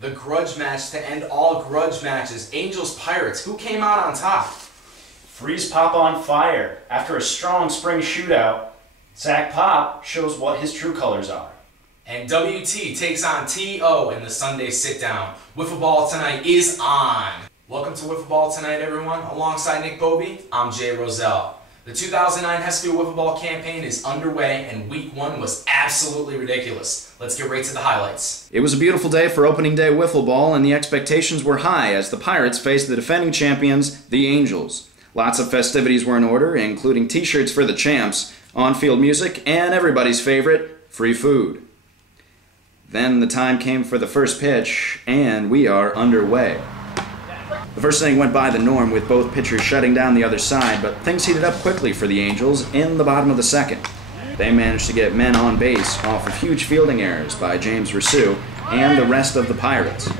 The grudge match to end all grudge matches. Angels Pirates. Who came out on top? Freeze Pop on fire. After a strong spring shootout, Zach Pop shows what his true colors are. And WT takes on TO in the Sunday sit-down. Wiffleball tonight is on. Welcome to Wiffleball tonight, everyone. Alongside Nick Bobie, I'm Jay Roselle. The 2009 Hesfield Wiffleball campaign is underway, and week one was absolutely ridiculous. Let's get right to the highlights. It was a beautiful day for opening day Wiffleball, and the expectations were high as the Pirates faced the defending champions, the Angels. Lots of festivities were in order, including t-shirts for the champs, on-field music, and everybody's favorite, free food. Then the time came for the first pitch, and we are underway. The first inning went by the norm with both pitchers shutting down the other side, but things heated up quickly for the Angels in the bottom of the second. They managed to get men on base off of huge fielding errors by James Rousseau and the rest of the Pirates.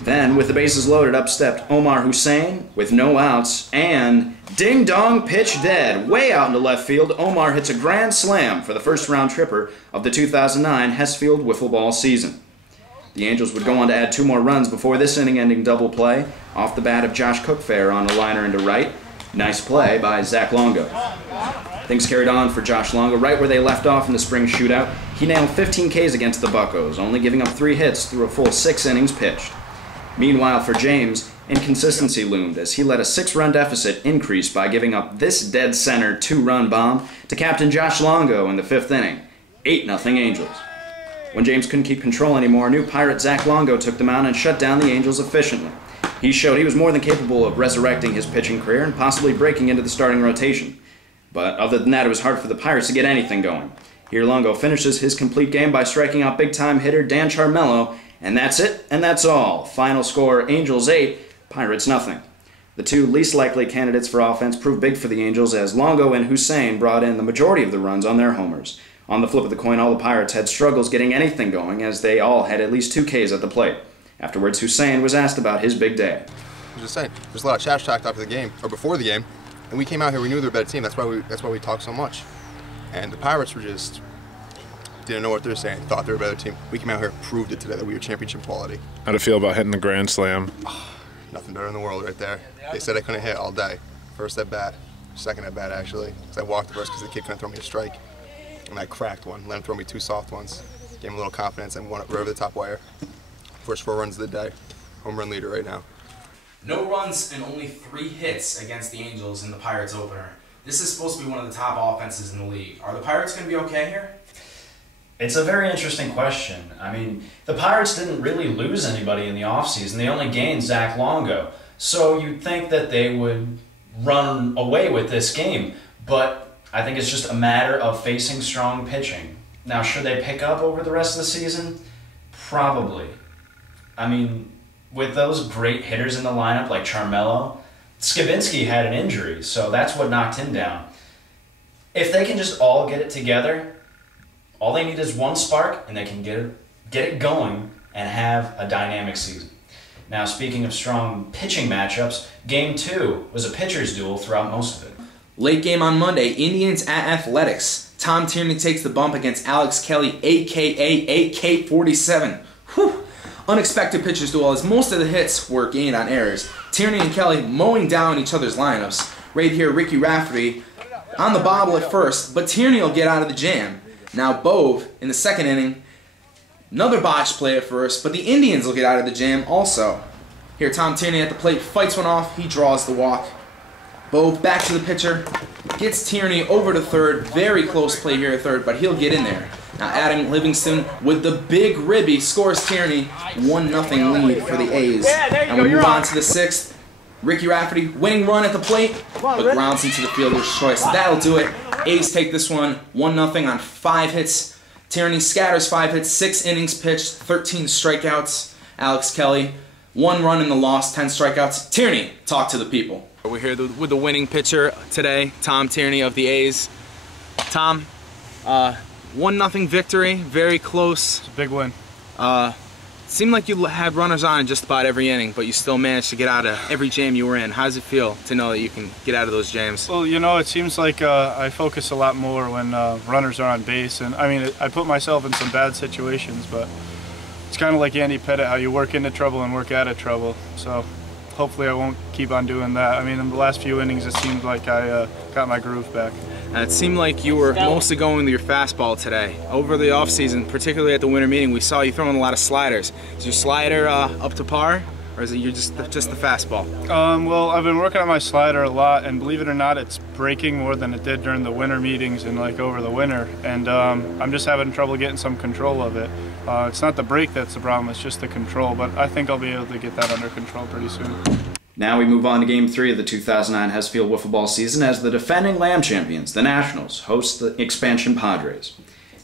Then, with the bases loaded, up stepped Omar Hussein with no outs, and ding-dong, pitch dead. Way out into left field, Omar hits a grand slam for the first-round tripper of the 2009 Hesfield Wiffleball season. The Angels would go on to add 2 more runs before this inning-ending double play off the bat of Josh Cookfair on a liner into right. Nice play by Zach Longo. Things carried on for Josh Longo right where they left off in the spring shootout. He nailed 15 Ks against the Buccos, only giving up 3 hits through a full 6 innings pitched. Meanwhile, for James, inconsistency loomed as he let a 6-run deficit increase by giving up this dead center 2-run bomb to Captain Josh Longo in the 5th inning. 8-0 Angels. When James couldn't keep control anymore, new Pirate Zach Longo took the mound and shut down the Angels efficiently. He showed he was more than capable of resurrecting his pitching career and possibly breaking into the starting rotation. But other than that, it was hard for the Pirates to get anything going. Here Longo finishes his complete game by striking out big-time hitter Dan Charmello, and that's it, and that's all. Final score, Angels 8, Pirates nothing. The 2 least likely candidates for offense proved big for the Angels as Longo and Hussein brought in the majority of the runs on their homers. On the flip of the coin, all the Pirates had struggles getting anything going as they all had at least 2 Ks at the plate. Afterwards, Hussein was asked about his big day. I was just saying, there's a lot of trash talk after the game, or before the game, and we came out here, we knew they were a better team, that's why we talked so much. And the Pirates were just, didn't know what they were saying, thought they were a better team. We came out here, proved it today that we were championship quality. How'd it feel about hitting the grand slam? Nothing better in the world right there. They said I couldn't hit all day. First at bat, second at bat actually, because I walked the first because the kid couldn't throw me a strike. And I cracked one, let him throw me 2 soft ones. Gave him a little confidence and won it right over the top wire. First 4 runs of the day. Home run leader right now. No runs and only 3 hits against the Angels in the Pirates opener. This is supposed to be one of the top offenses in the league. Are the Pirates going to be okay here? It's a very interesting question. I mean, the Pirates didn't really lose anybody in the offseason. They only gained Zach Longo. So you'd think that they would run away with this game. But I think it's just a matter of facing strong pitching. Now, should they pick up over the rest of the season? Probably. I mean, with those great hitters in the lineup like Charmello, Skibinski had an injury, so that's what knocked him down. If they can just all get it together, all they need is 1 spark, and they can get it going and have a dynamic season. Now, speaking of strong pitching matchups, Game 2 was a pitcher's duel throughout most of it. Late game on Monday, Indians at Athletics. Tom Tierney takes the bump against Alex Kelly, a.k.a. AK-47. Whew. Unexpected pitcher's duel as most of the hits were gained on errors. Tierney and Kelly mowing down each other's lineups. Right here, Ricky Rafferty on the bobble at first, but Tierney will get out of the jam. Now Bove, in the 2nd inning, another botched play at first, but the Indians will get out of the jam also. Here, Tom Tierney at the plate, fights one off, he draws the walk. Bove back to the pitcher, gets Tierney over to third, very close play here at third, but he'll get in there. Now Adam Livingston with the big ribby scores Tierney, 1-0 lead for the A's. And we move on to the 6th. Ricky Rafferty, winning run at the plate, but grounds into the fielder's choice. That'll do it. A's take this one, 1-0 on 5 hits. Tierney scatters 5 hits, 6 innings pitched, 13 strikeouts. Alex Kelly, 1 run in the loss, 10 strikeouts. Tierney, talk to the people. We're here with the winning pitcher today, Tom Tierney of the A's. Tom, 1-0 victory, very close. It's a big win. Seemed like you had runners on in just about every inning, but you still managed to get out of every jam you were in. How does it feel to know that you can get out of those jams? Well, you know, it seems like I focus a lot more when runners are on base. And I mean, I put myself in some bad situations, but it's kind of like Andy Pettit, how you work into trouble and work out of trouble. So hopefully I won't keep on doing that. I mean, in the last few innings, it seemed like I got my groove back. It seemed like you were mostly going with your fastball today. Over the offseason, particularly at the winter meeting, we saw you throwing a lot of sliders. Is your slider up to par, or is it you're just the fastball? Well, I've been working on my slider a lot, and believe it or not, it's breaking more than it did during the winter meetings and like over the winter. And I'm just having trouble getting some control of it. It's not the break that's the problem, it's just the control, but I think I'll be able to get that under control pretty soon. Now we move on to Game 3 of the 2009 Hesfield Wiffleball season as the defending Lamb champions, the Nationals, host the expansion Padres.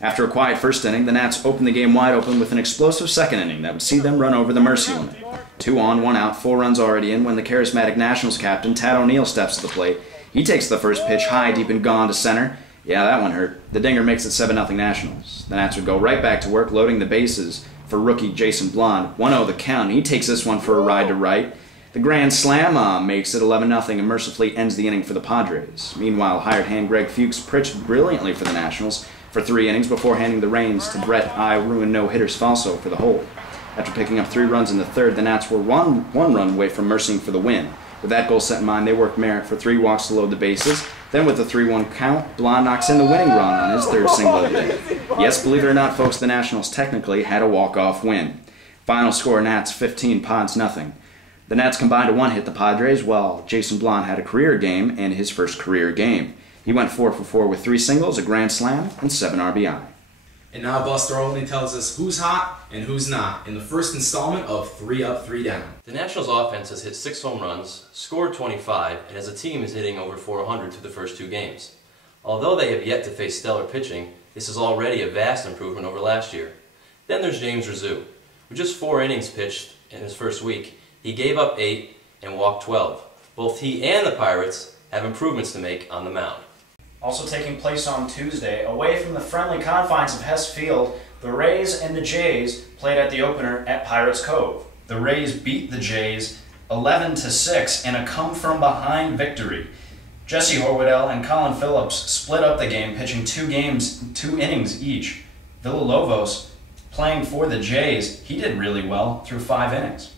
After a quiet first inning, the Nats opened the game wide open with an explosive second inning that would see them run over the mercy limit. 2 on, 1 out, 4 runs already in when the charismatic Nationals captain Tad O'Neill steps to the plate. He takes the first pitch high, deep, and gone to center. Yeah, that one hurt. The dinger makes it 7-0 Nationals. The Nats would go right back to work, loading the bases for rookie Jason Blond. 1-0 the count. He takes this one for a ride to right. The grand slam makes it 11-0 and mercifully ends the inning for the Padres. Meanwhile, hired hand Greg Fuchs pitched brilliantly for the Nationals for 3 innings before handing the reins to Brett I. Ruin no-hitters Falso for the hold. After picking up 3 runs in the third, the Nats were one run away from mercying for the win. With that goal set in mind, they worked Merritt for 3 walks to load the bases. Then with the 3-1 count, Blond knocks in the winning run on his 3rd single of the day. Yes, believe it or not, folks, the Nationals technically had a walk-off win. Final score, Nats 15, Pods nothing. The Nats combined to 1-hit the Padres, while Jason Blond had a career game and his first career game. He went 4 for 4 with 3 singles, a grand slam, and 7 RBI. And now Buster Olney tells us who's hot and who's not in the first installment of 3 Up, 3 Down. The Nationals offense has hit 6 home runs, scored 25, and as a team is hitting over .400 through the first 2 games. Although they have yet to face stellar pitching, this is already a vast improvement over last year. Then there's James Rizzo. With just 4 innings pitched in his first week, he gave up 8 and walked 12. Both he and the Pirates have improvements to make on the mound. Also taking place on Tuesday, away from the friendly confines of Hess Field, the Rays and the Jays played at the opener at Pirates Cove. The Rays beat the Jays 11-6 in a come-from-behind victory. Jesse Horwedel and Colin Phillips split up the game, pitching 2 innings each. Villalobos, playing for the Jays, he did really well through 5 innings.